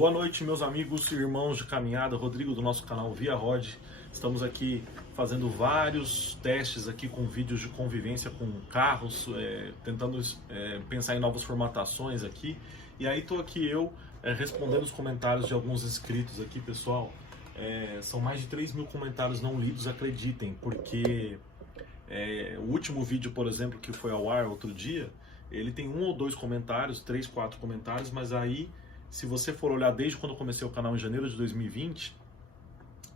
Boa noite, meus amigos e irmãos de caminhada, Rodrigo do nosso canal Via Rod. Estamos aqui fazendo vários testes aqui com vídeos de convivência com carros, tentando pensar em novas formatações aqui. E aí estou aqui eu respondendo os comentários de alguns inscritos aqui, pessoal. São mais de 3 mil comentários não lidos, acreditem, porque o último vídeo, por exemplo, que foi ao ar outro dia, ele tem 1 ou 2 comentários, 3, 4 comentários, mas aí, se você for olhar desde quando eu comecei o canal em janeiro de 2020,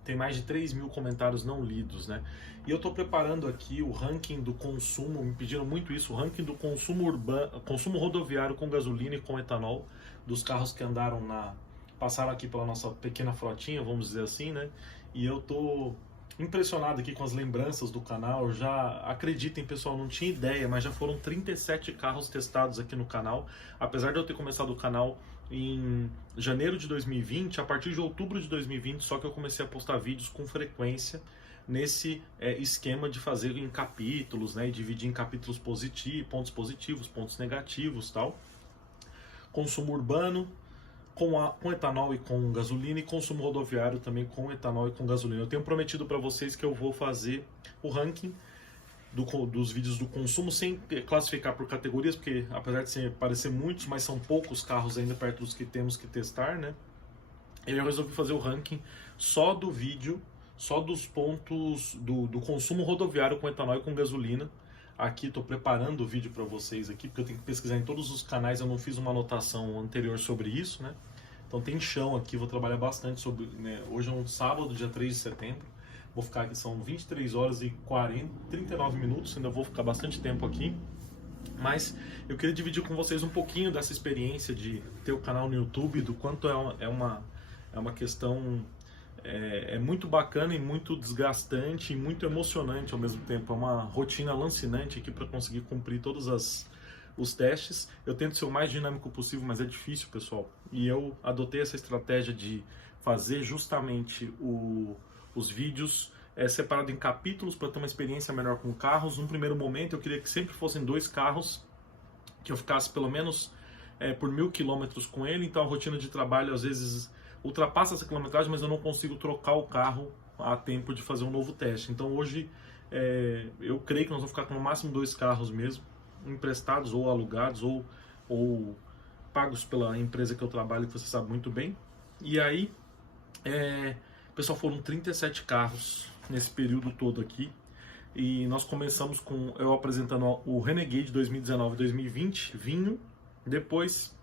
tem mais de 3 mil comentários não lidos, né? E eu estou preparando aqui o ranking do consumo, me pediram muito isso, o ranking do consumo urbano, consumo rodoviário com gasolina e com etanol, dos carros que passaram aqui pela nossa pequena frotinha, vamos dizer assim, né? E eu estou impressionado aqui com as lembranças do canal. Já acreditem, pessoal, não tinha ideia, mas já foram 37 carros testados aqui no canal. Apesar de eu ter começado o canal em janeiro de 2020, a partir de outubro de 2020, só que eu comecei a postar vídeos com frequência nesse esquema de fazer em capítulos, né, e dividir em capítulos pontos positivos, pontos negativos, tal. Consumo urbano com etanol e com gasolina, e consumo rodoviário também com etanol e com gasolina. Eu tenho prometido para vocês que eu vou fazer o ranking dos vídeos do consumo sem classificar por categorias, porque apesar de parecer muitos, mas são poucos carros ainda perto dos que temos que testar, né? Eu resolvi fazer o ranking só do vídeo, só dos pontos do consumo rodoviário com etanol e com gasolina. Aqui estou preparando o vídeo para vocês aqui, porque eu tenho que pesquisar em todos os canais, eu não fiz uma anotação anterior sobre isso, né? Então tem chão aqui, vou trabalhar bastante sobre, né? Hoje é um sábado, dia 3 de setembro, vou ficar aqui, são 23 horas e 39 minutos, ainda vou ficar bastante tempo aqui. Mas eu queria dividir com vocês um pouquinho dessa experiência de ter o canal no YouTube, do quanto é uma questão... É muito bacana e muito desgastante e muito emocionante ao mesmo tempo. É uma rotina lancinante aqui para conseguir cumprir todos os testes. Eu tento ser o mais dinâmico possível, mas é difícil, pessoal. E eu adotei essa estratégia de fazer justamente os vídeos separado em capítulos para ter uma experiência melhor com carros. Num primeiro momento eu queria que sempre fossem 2 carros, que eu ficasse pelo menos por 1000 quilômetros com ele. Então a rotina de trabalho às vezes ultrapassa essa quilometragem, mas eu não consigo trocar o carro a tempo de fazer um novo teste. Então hoje eu creio que nós vamos ficar com no máximo 2 carros mesmo, emprestados ou alugados ou pagos pela empresa que eu trabalho, que você sabe muito bem. E aí, pessoal, foram 37 carros nesse período todo aqui. E nós começamos com eu apresentando o Renegade 2019 e 2020, vinho. Depois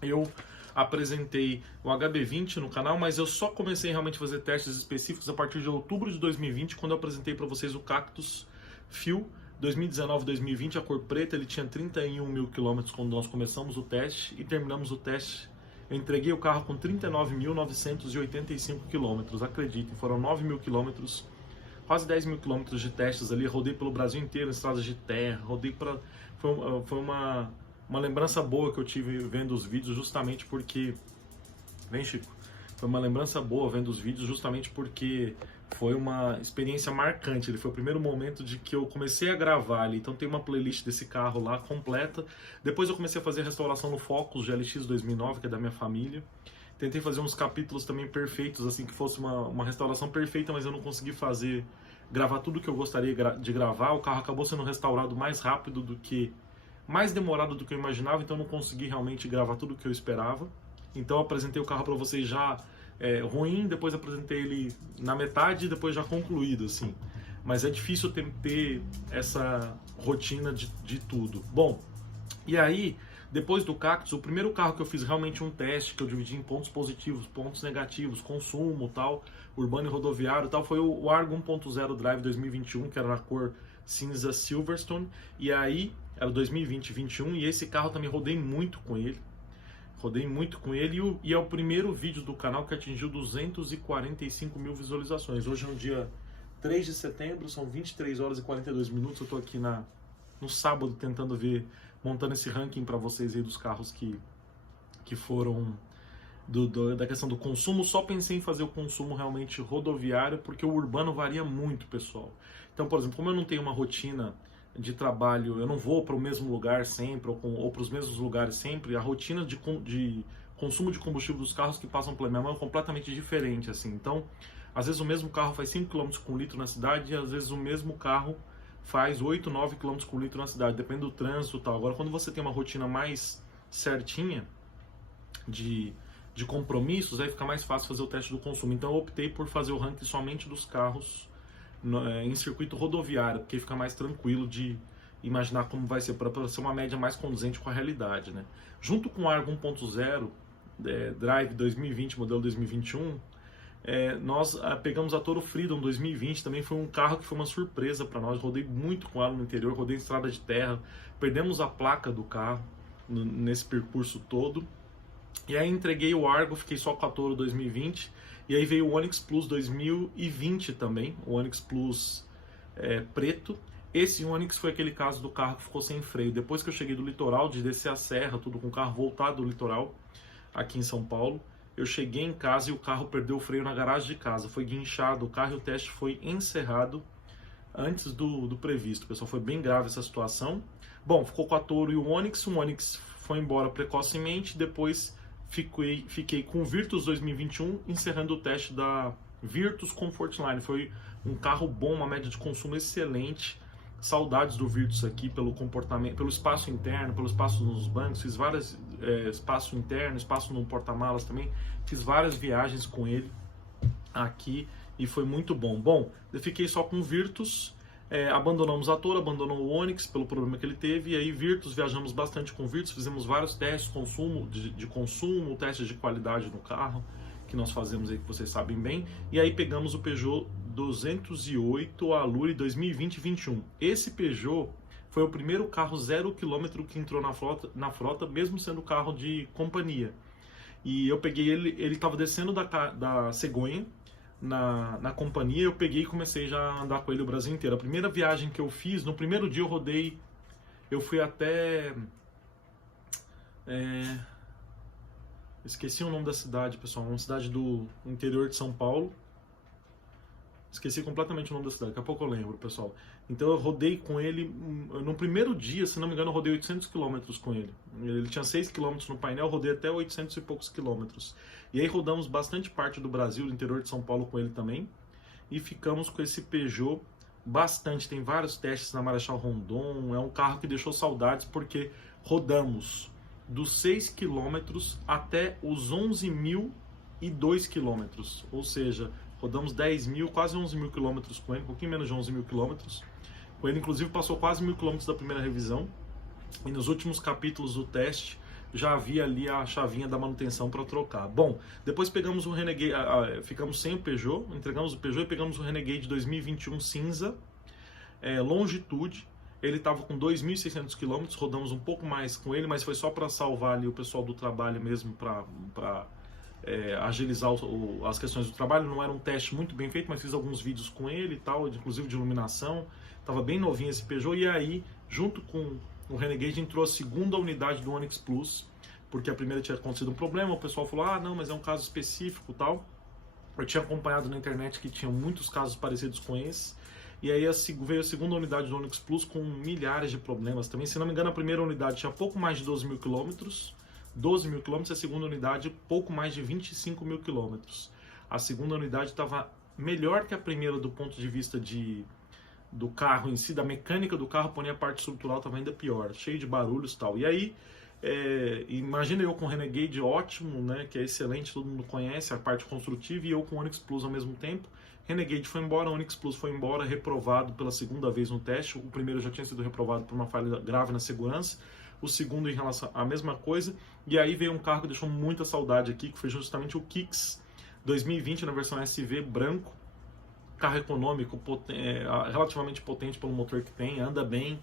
eu apresentei o HB20 no canal, mas eu só comecei realmente a fazer testes específicos a partir de outubro de 2020, quando eu apresentei para vocês o Cactus Fuel 2019-2020, a cor preta. Ele tinha 31 mil quilômetros quando nós começamos o teste e terminamos o teste. Eu entreguei o carro com 39.985 quilômetros, acreditem, foram 9 mil quilômetros, quase 10 mil quilômetros de testes ali. Rodei pelo Brasil inteiro, em estradas de terra, foi uma lembrança boa que eu tive vendo os vídeos, justamente porque... Vem, Chico. Foi uma lembrança boa vendo os vídeos, justamente porque foi uma experiência marcante. Ele foi o primeiro momento de que eu comecei a gravar ali. Então tem uma playlist desse carro lá completa. Depois eu comecei a fazer restauração no Focus GLX 2009, que é da minha família. Tentei fazer uns capítulos também perfeitos, assim, que fosse uma restauração perfeita, mas eu não consegui gravar tudo que eu gostaria de gravar. O carro acabou sendo restaurado mais demorado do que eu imaginava, então eu não consegui realmente gravar tudo o que eu esperava. Então eu apresentei o carro para vocês já ruim, depois apresentei ele na metade e depois já concluído, assim. Mas é difícil ter essa rotina de tudo. Bom, e aí, depois do Cactus, o primeiro carro que eu fiz realmente um teste, que eu dividi em pontos positivos, pontos negativos, consumo, tal, urbano e rodoviário, tal, foi o Argo 1.0 Drive 2021, que era na cor cinza Silverstone. E aí, era 2020-21, e esse carro também rodei muito com ele. E é o primeiro vídeo do canal que atingiu 245 mil visualizações. Hoje é um dia 3 de setembro, são 23 horas e 42 minutos. Eu tô aqui no sábado tentando montando esse ranking para vocês aí dos carros que foram da questão do consumo. Só pensei em fazer o consumo realmente rodoviário, porque o urbano varia muito, pessoal. Então, por exemplo, como eu não tenho uma rotina de trabalho, eu não vou para o mesmo lugar sempre, ou para os mesmos lugares sempre, a rotina de consumo de combustível dos carros que passam pela minha mão é completamente diferente, assim. Então, às vezes o mesmo carro faz 5 km com litro na cidade e às vezes o mesmo carro faz 8, 9 km com litro na cidade, depende do trânsito e tal. Agora, quando você tem uma rotina mais certinha de compromissos, aí fica mais fácil fazer o teste do consumo. Então eu optei por fazer o ranking somente dos carros em circuito rodoviário, porque fica mais tranquilo de imaginar como vai ser, para ser uma média mais condizente com a realidade, né? Junto com o Argo 1.0 Drive 2020, modelo 2021, nós pegamos a Toro Freedom 2020, também foi um carro que foi uma surpresa para nós. Rodei muito com ela no interior, rodei em estrada de terra, perdemos a placa do carro nesse percurso todo. E aí entreguei o Argo, fiquei só com a Toro 2020, e aí veio o Onix Plus 2020 também, o Onix Plus preto. Esse Onix foi aquele caso do carro que ficou sem freio. Depois que eu cheguei do litoral, de descer a serra, tudo com o carro voltado do litoral, aqui em São Paulo, eu cheguei em casa e o carro perdeu o freio na garagem de casa. Foi guinchado o carro e o teste foi encerrado antes do previsto. Pessoal, foi bem grave essa situação. Bom, ficou com a Toro e o Onix foi embora precocemente, depois fiquei com o Virtus 2021, encerrando o teste da Virtus Comfortline. Foi um carro bom, uma média de consumo excelente. Saudades do Virtus aqui pelo comportamento, pelo espaço interno, pelo espaço nos bancos. Fiz várias espaço interno, espaço no porta-malas também. Fiz várias viagens com ele aqui e foi muito bom. Bom, eu fiquei só com o Virtus. Abandonamos a Toro, abandonamos o Onix pelo problema que ele teve, e aí Virtus, viajamos bastante com Virtus, fizemos vários testes de consumo, testes de qualidade no carro, que nós fazemos aí, que vocês sabem bem, e aí pegamos o Peugeot 208 Allure 2020-21. Esse Peugeot foi o primeiro carro 0 km que entrou na frota, mesmo sendo carro de companhia. E eu peguei ele estava descendo da cegonha, na companhia, eu peguei e comecei já a andar com ele o Brasil inteiro. A primeira viagem que eu fiz, no primeiro dia eu fui até... esqueci o nome da cidade, pessoal, uma cidade do interior de São Paulo. Esqueci completamente o nome da cidade, daqui a pouco eu lembro, pessoal. Então eu rodei com ele, no primeiro dia, se não me engano, eu rodei 800 km com ele. Ele tinha 6 km no painel, eu rodei até 800 e poucos quilômetros. E aí rodamos bastante parte do Brasil, do interior de São Paulo com ele também. E ficamos com esse Peugeot bastante, tem vários testes na Marechal Rondon, é um carro que deixou saudades porque rodamos dos 6 km até os 11.002 km, ou seja, rodamos 10 mil, quase 11 mil quilômetros com ele, um pouquinho menos de 11 mil quilômetros. Com ele, inclusive, passou quase 1.000 quilômetros da primeira revisão. E nos últimos capítulos do teste, já havia ali a chavinha da manutenção para trocar. Bom, depois pegamos o Renegade, ficamos sem o Peugeot, entregamos o Peugeot e pegamos o Renegade 2021 cinza, Longitude. Ele estava com 2.600 km, rodamos um pouco mais com ele, mas foi só para salvar ali o pessoal do trabalho mesmo, para agilizar as questões do trabalho. Não era um teste muito bem feito, mas fiz alguns vídeos com ele e tal, inclusive de iluminação. Estava bem novinho esse Peugeot, e aí, junto com o Renegade, entrou a segunda unidade do Onix Plus, porque a primeira tinha acontecido um problema, o pessoal falou, não, mas é um caso específico e tal. Eu tinha acompanhado na internet que tinham muitos casos parecidos com esse, e aí veio a segunda unidade do Onix Plus com milhares de problemas também. Se não me engano, a primeira unidade tinha pouco mais de 12 mil quilômetros, a segunda unidade pouco mais de 25 mil quilômetros. A segunda unidade estava melhor que a primeira do ponto de vista do carro em si, da mecânica do carro, porém a parte estrutural estava ainda pior, cheio de barulhos e tal. E aí, imagina eu com o Renegade ótimo, né, que é excelente, todo mundo conhece a parte construtiva, e eu com o Onix Plus ao mesmo tempo. Renegade foi embora, Onix Plus foi embora, reprovado pela segunda vez no teste. O primeiro já tinha sido reprovado por uma falha grave na segurança, o segundo em relação à mesma coisa. E aí veio um carro que deixou muita saudade aqui, que foi justamente o Kicks 2020 na versão SV branco. Carro econômico, relativamente potente pelo motor que tem, anda bem,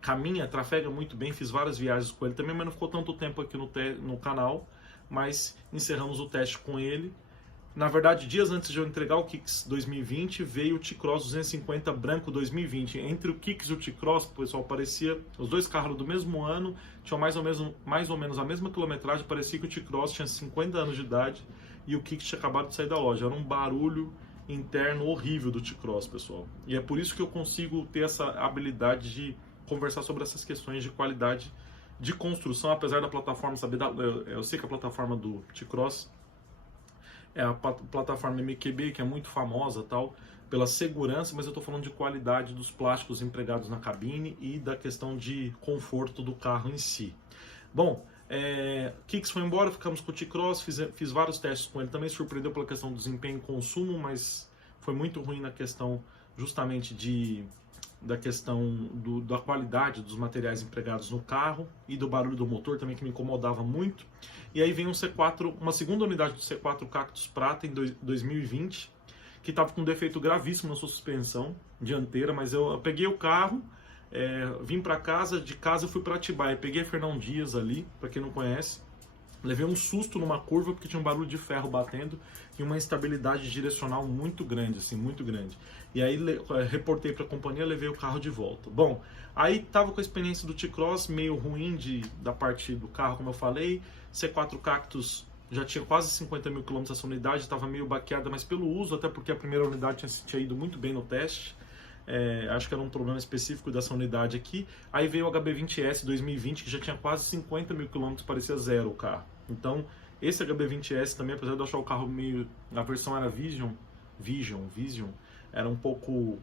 caminha, trafega muito bem. Fiz várias viagens com ele também, mas não ficou tanto tempo aqui no canal, mas encerramos o teste com ele. Na verdade, dias antes de eu entregar o Kicks 2020, veio o T-Cross 250 branco 2020. Entre o Kicks e o T-Cross, pessoal, parecia, os dois carros do mesmo ano, tinham mais ou menos a mesma quilometragem. Parecia que o T-Cross tinha 50 anos de idade e o Kicks tinha acabado de sair da loja. Era um barulho interno horrível do T-Cross, pessoal. E é por isso que eu consigo ter essa habilidade de conversar sobre essas questões de qualidade de construção, apesar da plataforma saber, eu sei que a plataforma do T-Cross é a plataforma MQB, que é muito famosa tal, pela segurança, mas eu estou falando de qualidade dos plásticos empregados na cabine e da questão de conforto do carro em si. Bom, Kicks foi embora, ficamos com o T-Cross, fiz vários testes com ele, também surpreendeu pela questão do desempenho e consumo, mas foi muito ruim na questão justamente da questão da qualidade dos materiais empregados no carro e do barulho do motor também, que me incomodava muito. E aí vem uma segunda unidade do C4 Cactus Prata em 2020, que estava com um defeito gravíssimo na sua suspensão dianteira, mas eu peguei o carro, vim para casa, de casa eu fui para Atibaia, peguei Fernão Dias ali, para quem não conhece, levei um susto numa curva porque tinha um barulho de ferro batendo e uma instabilidade direcional muito grande, assim, muito grande. E aí reportei para a companhia, levei o carro de volta. Bom, aí tava com a experiência do T-Cross meio ruim da parte do carro, como eu falei. C4 Cactus já tinha quase 50 mil km essa unidade, estava meio baqueada, mas pelo uso, até porque a primeira unidade tinha ido muito bem no teste. Acho que era um problema específico dessa unidade aqui. Aí veio o HB20S 2020, que já tinha quase 50 mil km, parecia zero o carro. Então, esse HB20S também, apesar de eu achar o carro meio... A versão era Vision, era um pouco...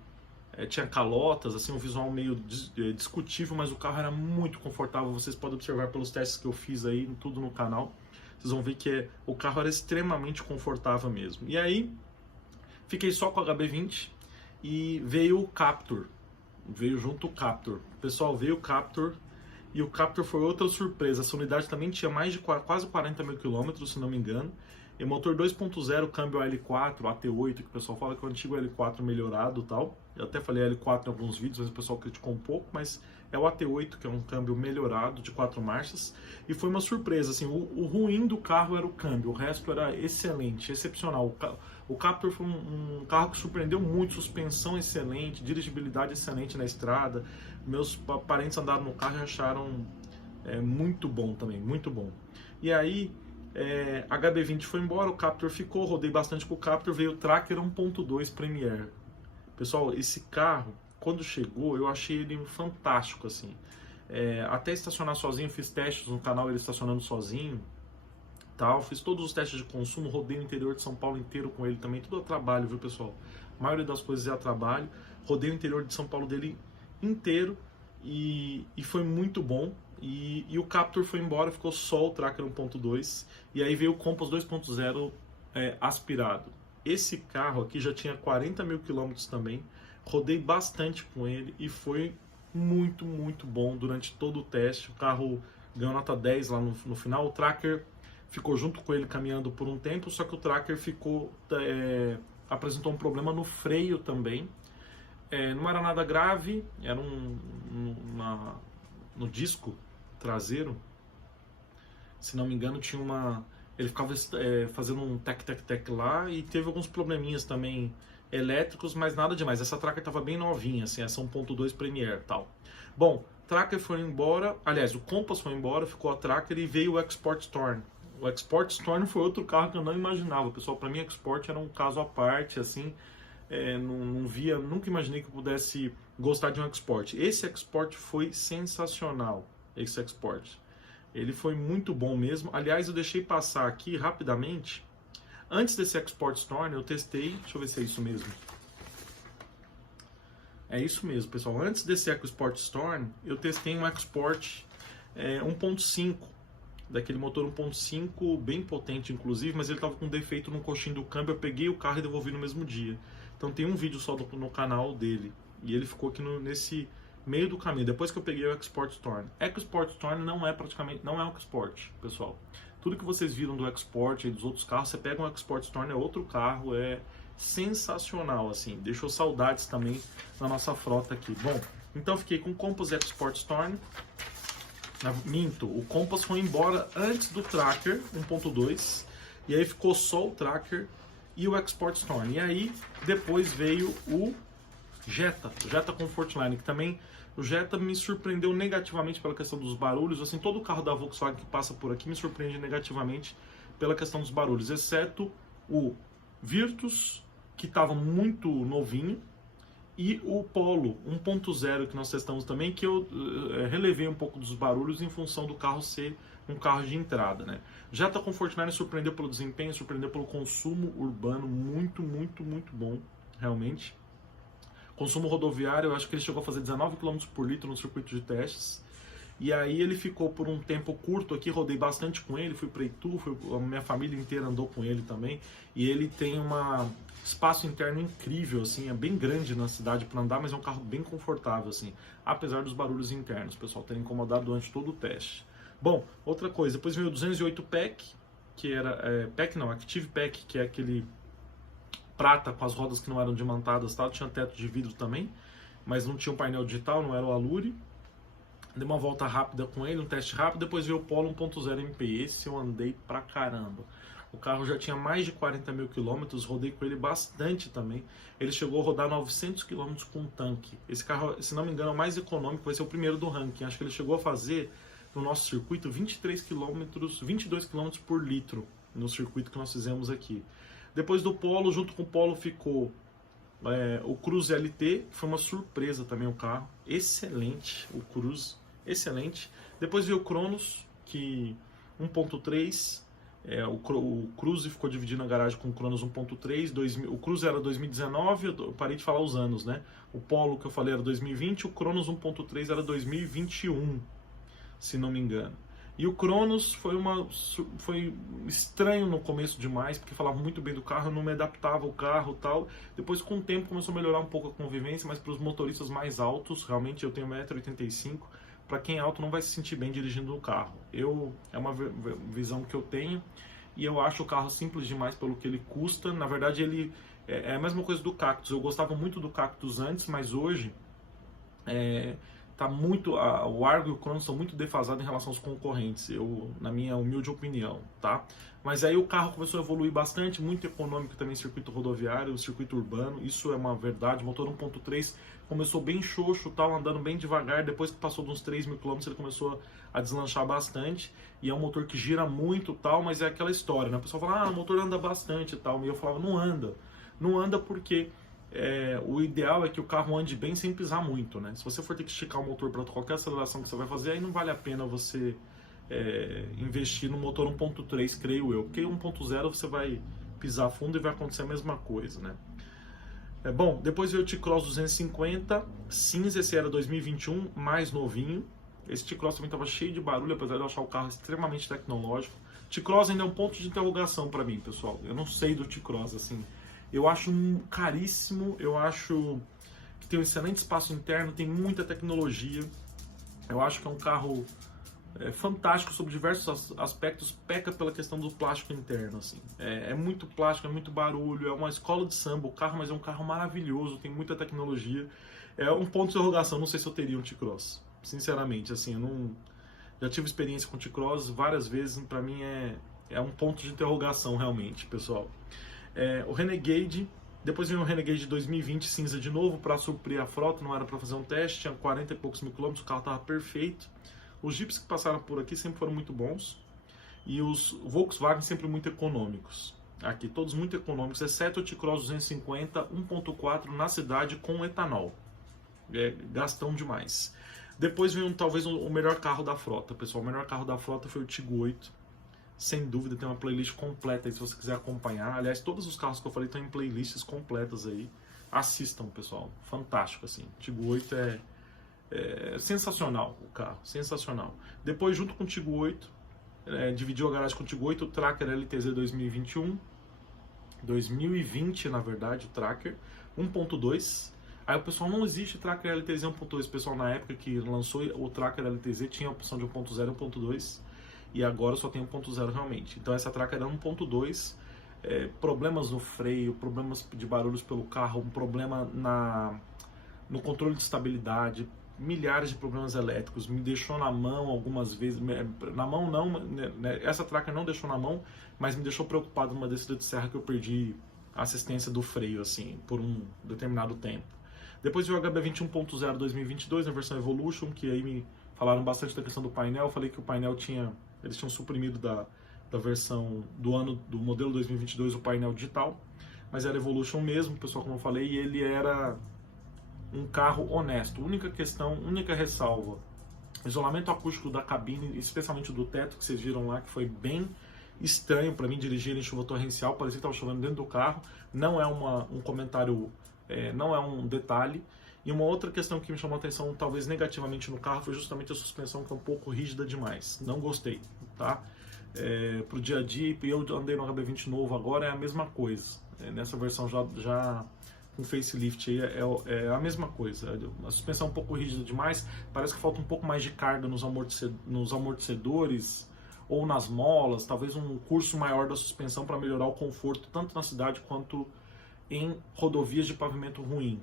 tinha calotas, assim, um visual meio discutível, mas o carro era muito confortável. Vocês podem observar pelos testes que eu fiz aí, tudo no canal. Vocês vão ver que o carro era extremamente confortável mesmo. E aí, fiquei só com o HB20 e veio o Captur. Veio junto o Captur. Pessoal, veio o Captur. E o Captur foi outra surpresa. Essa unidade também tinha mais de quase 40 mil quilômetros, se não me engano. E motor 2.0, câmbio L4, AT8, que o pessoal fala que é o antigo L4 melhorado e tal. Eu até falei L4 em alguns vídeos, mas o pessoal criticou um pouco, mas é o AT8, que é um câmbio melhorado de 4 marchas. E foi uma surpresa, assim, o ruim do carro era o câmbio, o resto era excelente, excepcional. O Captur foi um carro que surpreendeu muito, suspensão excelente, dirigibilidade excelente na estrada. Meus parentes andaram no carro e acharam muito bom também, muito bom. E aí, HB20 foi embora, o Captur ficou, rodei bastante com o Captur, veio o Tracker 1.2 Premier. Pessoal, esse carro, quando chegou, eu achei ele fantástico, assim. Até estacionar sozinho, fiz testes no canal, ele estacionando sozinho, tal. Fiz todos os testes de consumo, rodei o interior de São Paulo inteiro com ele também, tudo a trabalho, viu, pessoal? A maioria das coisas é a trabalho. Rodei o interior de São Paulo dele inteiro e foi muito bom. E o Captur foi embora, ficou só o Tracker 1.2 e aí veio o Compass 2.0 aspirado. Esse carro aqui já tinha 40 mil quilômetros também, rodei bastante com ele e foi muito, muito bom durante todo o teste. O carro ganhou nota 10 lá no final. O Tracker ficou junto com ele caminhando por um tempo, só que o Tracker apresentou um problema no freio também. Não era nada grave, era no disco traseiro, se não me engano, tinha ele ficava fazendo um tec-tec-tec lá e teve alguns probleminhas também elétricos, mas nada demais. Essa Tracker estava bem novinha, assim, essa 1.2 Premier e tal. Bom, Tracker foi embora, aliás, o Compass foi embora, ficou a Tracker e veio o Export Storm. O Export Storm foi outro carro que eu não imaginava, pessoal. Para mim, Export era um caso à parte, assim, nunca imaginei que eu pudesse gostar de um Export. Esse Export foi sensacional, esse Export. Ele foi muito bom mesmo. Aliás, eu deixei passar aqui rapidamente. Antes desse Export Storm, eu testei. Deixa eu ver se é isso mesmo. É isso mesmo, pessoal. Antes desse Export Storm, eu testei um Export 1.5. Daquele motor 1.5, bem potente inclusive, mas ele estava com defeito no coxinho do câmbio. Eu peguei o carro e devolvi no mesmo dia. Então tem um vídeo só no canal dele. E ele ficou aqui nesse meio do caminho, depois que eu peguei o Export Storm. Export Storm não é um Export, pessoal. Tudo que vocês viram do Export e dos outros carros, você pega um Export Storm, é outro carro, é sensacional, assim. Deixou saudades também na nossa frota aqui. Bom, então eu fiquei com o Compass Export Storm. Minto, o Compass foi embora antes do Tracker 1.2, e aí ficou só o Tracker e o Export Storm. E aí, depois veio o Jetta Comfortline, que também o Jetta me surpreendeu negativamente pela questão dos barulhos. Assim, todo carro da Volkswagen que passa por aqui me surpreende negativamente pela questão dos barulhos, exceto o Virtus, que estava muito novinho, e o Polo 1.0 que nós testamos também, que eu relevei um pouco dos barulhos em função do carro ser um carro de entrada, né? Jetta Comfort Line surpreendeu pelo desempenho, surpreendeu pelo consumo urbano, muito bom, realmente. Consumo rodoviário, eu acho que ele chegou a fazer 19 km por litro no circuito de testes. E aí ele ficou por um tempo curto aqui, rodei bastante com ele, fui para Itu, a minha família inteira andou com ele também. E ele tem um espaço interno incrível, assim, é bem grande na cidade para andar, mas é um carro bem confortável, assim, apesar dos barulhos internos, o pessoal terem incomodado durante todo o teste. Bom, outra coisa, depois veio o 208 PEC, que era, Active PEC, que é aquele prata com as rodas que não eram diamantadas, tá? Tinha teto de vidro também, mas não tinha um painel digital, não era o Alure. Dei uma volta rápida com ele, um teste rápido, depois veio o Polo 1.0 MPI, esse eu andei pra caramba. O carro já tinha mais de 40 mil quilômetros, rodei com ele bastante também. Ele chegou a rodar 900 quilômetros com tanque. Esse carro, se não me engano, é o mais econômico, vai ser o primeiro do ranking. Acho que ele chegou a fazer, no nosso circuito, 22 km por litro, no circuito que nós fizemos aqui. Depois do Polo, junto com o Polo ficou o Cruze LT, que foi uma surpresa também o carro, excelente, o Cruze, excelente. Depois veio o Cronos, que 1.3, o Cruze ficou dividindo a garagem com o Cronos 1.3, o Cruze era 2019, eu parei de falar os anos, né? O Polo que eu falei era 2020, o Cronos 1.3 era 2021, se não me engano. E o Cronos foi estranho no começo demais, porque falava muito bem do carro, eu não me adaptava ao carro e tal. Depois, com o tempo, começou a melhorar um pouco a convivência, mas para os motoristas mais altos, realmente eu tenho 1,85 m, para quem é alto não vai se sentir bem dirigindo o carro. É uma visão que eu tenho, e eu acho o carro simples demais pelo que ele custa. Na verdade, ele é a mesma coisa do Cactus. Eu gostava muito do Cactus antes, mas hoje tá muito, o Argo e o Cronos estão muito defasados em relação aos concorrentes, na minha humilde opinião, tá? Mas aí o carro começou a evoluir bastante, muito econômico também, circuito rodoviário, circuito urbano, isso é uma verdade. O motor 1.3 começou bem xoxo, tal, andando bem devagar, depois que passou de uns 3 mil km ele começou a deslanchar bastante, e é um motor que gira muito, tal, mas é aquela história, né? O pessoal fala, o motor anda bastante, tal, e eu falava, não anda porque o ideal é que o carro ande bem sem pisar muito, né? Se você for ter que esticar o motor para qualquer aceleração que você vai fazer, aí não vale a pena você investir no motor 1.3, creio eu, porque 1.0 você vai pisar fundo e vai acontecer a mesma coisa, né? Bom, depois veio o T-Cross 250 cinza, esse era 2021, mais novinho. Esse T-Cross também estava cheio de barulho, apesar de eu achar o carro extremamente tecnológico. T-Cross ainda é um ponto de interrogação para mim, pessoal. Eu não sei do T-Cross, assim. Eu acho caríssimo, eu acho que tem um excelente espaço interno, tem muita tecnologia. Eu acho que é um carro fantástico sobre diversos aspectos, peca pela questão do plástico interno, assim. É muito plástico, é muito barulho, é uma escola de samba o carro, mas é um carro maravilhoso, tem muita tecnologia. É um ponto de interrogação, não sei se eu teria um T-Cross, sinceramente, assim, eu não... Já tive experiência com T-Cross várias vezes, pra mim é um ponto de interrogação realmente, pessoal. O Renegade, depois veio o Renegade de 2020 cinza de novo para suprir a frota, não era para fazer um teste, tinha 40 e poucos mil quilômetros, o carro estava perfeito. Os Jeeps que passaram por aqui sempre foram muito bons, e os Volkswagen sempre muito econômicos. Aqui, todos muito econômicos, exceto o T-Cross 250 1.4 na cidade com etanol. Gastão demais. Depois veio talvez o melhor carro da frota, pessoal. O melhor carro da frota foi o Tiggo 8. Sem dúvida, tem uma playlist completa aí se você quiser acompanhar. Aliás, todos os carros que eu falei estão em playlists completas aí. Assistam, pessoal. Fantástico, assim. Tiggo 8 é sensacional o carro, sensacional. Depois, junto com o Tiggo 8, dividiu a garagem com o Tiggo 8, o Tracker LTZ 2020, na verdade, o Tracker 1.2. Aí o pessoal, não existe Tracker LTZ 1.2. O pessoal, na época que lançou o Tracker LTZ, tinha a opção de 1.0 e 1.2. E agora só tem 1.0 realmente. Então essa Tracker era 1.2, problemas no freio, problemas de barulhos pelo carro, um problema no controle de estabilidade, milhares de problemas elétricos, me deixou na mão algumas vezes, na mão não, né, essa Tracker não deixou na mão, mas me deixou preocupado numa descida de serra que eu perdi a assistência do freio, assim, por um determinado tempo. Depois veio o HB20 1.0 2022, na versão Evolution, que aí me falaram bastante da questão do painel. Eu falei que o painel eles tinham suprimido da versão do modelo 2022 o painel digital, mas era Evolution mesmo, pessoal, como eu falei, e ele era um carro honesto. Única questão, única ressalva, isolamento acústico da cabine, especialmente do teto que vocês viram lá, que foi bem estranho para mim dirigir em chuva torrencial, parecia que estava chovendo dentro do carro. Não é um comentário, não é um detalhe. E uma outra questão que me chamou a atenção, talvez negativamente no carro, foi justamente a suspensão, que é um pouco rígida demais. Não gostei, tá? Pro dia a dia, e eu andei no HB20 novo agora, é a mesma coisa. Nessa versão já com facelift aí é a mesma coisa. A suspensão é um pouco rígida demais, parece que falta um pouco mais de carga nos amortecedores ou nas molas, talvez um curso maior da suspensão para melhorar o conforto, tanto na cidade quanto em rodovias de pavimento ruim.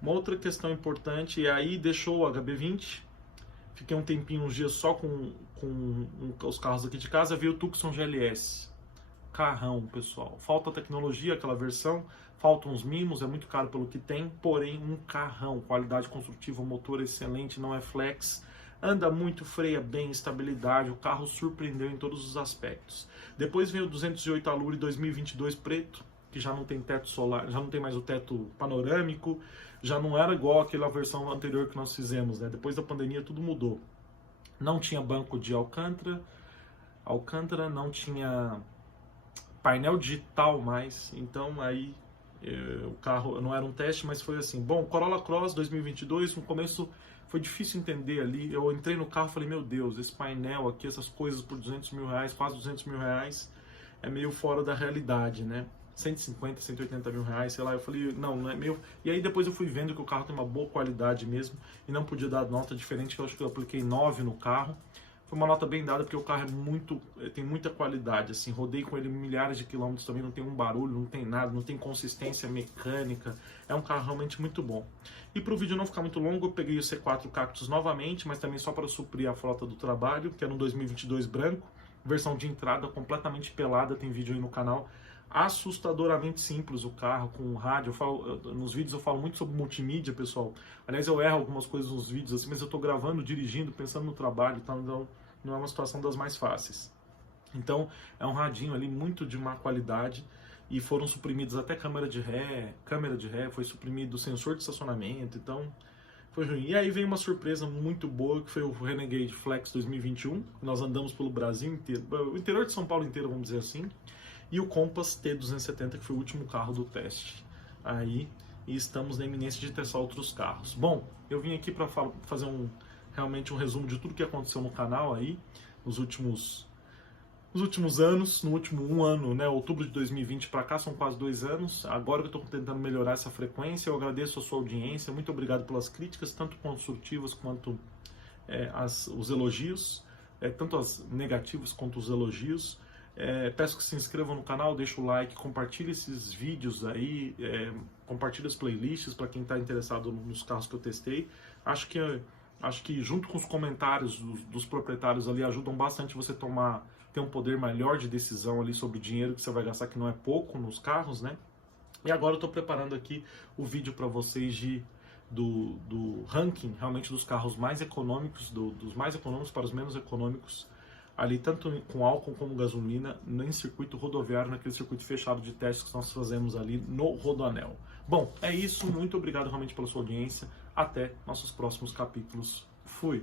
Uma outra questão importante, e aí deixou o HB20, fiquei um tempinho, uns dias só com os carros aqui de casa, veio o Tucson GLS. Carrão, pessoal. Falta tecnologia, aquela versão, faltam uns mimos, é muito caro pelo que tem, porém um carrão, qualidade construtiva, motor excelente, não é flex, anda muito, freia bem, estabilidade, o carro surpreendeu em todos os aspectos. Depois veio o 208 Allure 2022 preto, que já não tem teto solar, já não tem mais o teto panorâmico, já não era igual aquela versão anterior que nós fizemos, né? Depois da pandemia tudo mudou. Não tinha banco de Alcântara, não tinha painel digital mais, então aí o carro não era um teste, mas foi assim. Bom, Corolla Cross 2022, no começo foi difícil entender ali, eu entrei no carro e falei, meu Deus, esse painel aqui, essas coisas por 200 mil reais, quase 200 mil reais, é meio fora da realidade, né? 150, 180 mil reais, sei lá, eu falei, não é meu. E aí depois eu fui vendo que o carro tem uma boa qualidade mesmo, e não podia dar nota diferente, que eu acho que eu apliquei 9 no carro. Foi uma nota bem dada, porque o carro tem muita qualidade, assim, rodei com ele milhares de quilômetros também, não tem um barulho, não tem nada, não tem consistência mecânica, é um carro realmente muito bom. E para o vídeo não ficar muito longo, eu peguei o C4 Cactus novamente, mas também só para suprir a frota do trabalho, que é no 2022 branco, versão de entrada completamente pelada, tem vídeo aí no canal. Assustadoramente simples o carro, com rádio. Nos vídeos eu falo muito sobre multimídia, pessoal. Aliás, eu erro algumas coisas nos vídeos, assim, mas eu estou gravando, dirigindo, pensando no trabalho, tá? Então não é uma situação das mais fáceis. Então é um radinho ali muito de má qualidade, e foram suprimidos até câmera de ré, foi suprimido o sensor de estacionamento, então foi ruim. E aí veio uma surpresa muito boa, que foi o Renegade Flex 2021, nós andamos pelo Brasil inteiro, o interior de São Paulo inteiro, vamos dizer assim, e o Compass T270, que foi o último carro do teste. Aí, e estamos na iminência de testar outros carros. Bom, eu vim aqui para fazer realmente um resumo de tudo que aconteceu no canal aí, nos últimos anos, no último um ano, né, outubro de 2020 para cá, são quase 2 anos. Agora que eu estou tentando melhorar essa frequência, eu agradeço a sua audiência, muito obrigado pelas críticas, tanto construtivas quanto os elogios, tanto as negativas quanto os elogios. Peço que se inscrevam no canal, deixe o like, compartilhe esses vídeos aí, compartilhe as playlists para quem está interessado nos carros que eu testei. Acho que junto com os comentários dos proprietários ali ajudam bastante você ter um poder melhor de decisão ali sobre o dinheiro que você vai gastar, que não é pouco nos carros, né? E agora eu estou preparando aqui o vídeo para vocês do ranking realmente dos carros mais econômicos, dos mais econômicos para os menos econômicos, ali tanto com álcool como gasolina, em circuito rodoviário, naquele circuito fechado de testes que nós fazemos ali no Rodoanel. Bom, é isso, muito obrigado realmente pela sua audiência, até nossos próximos capítulos. Fui!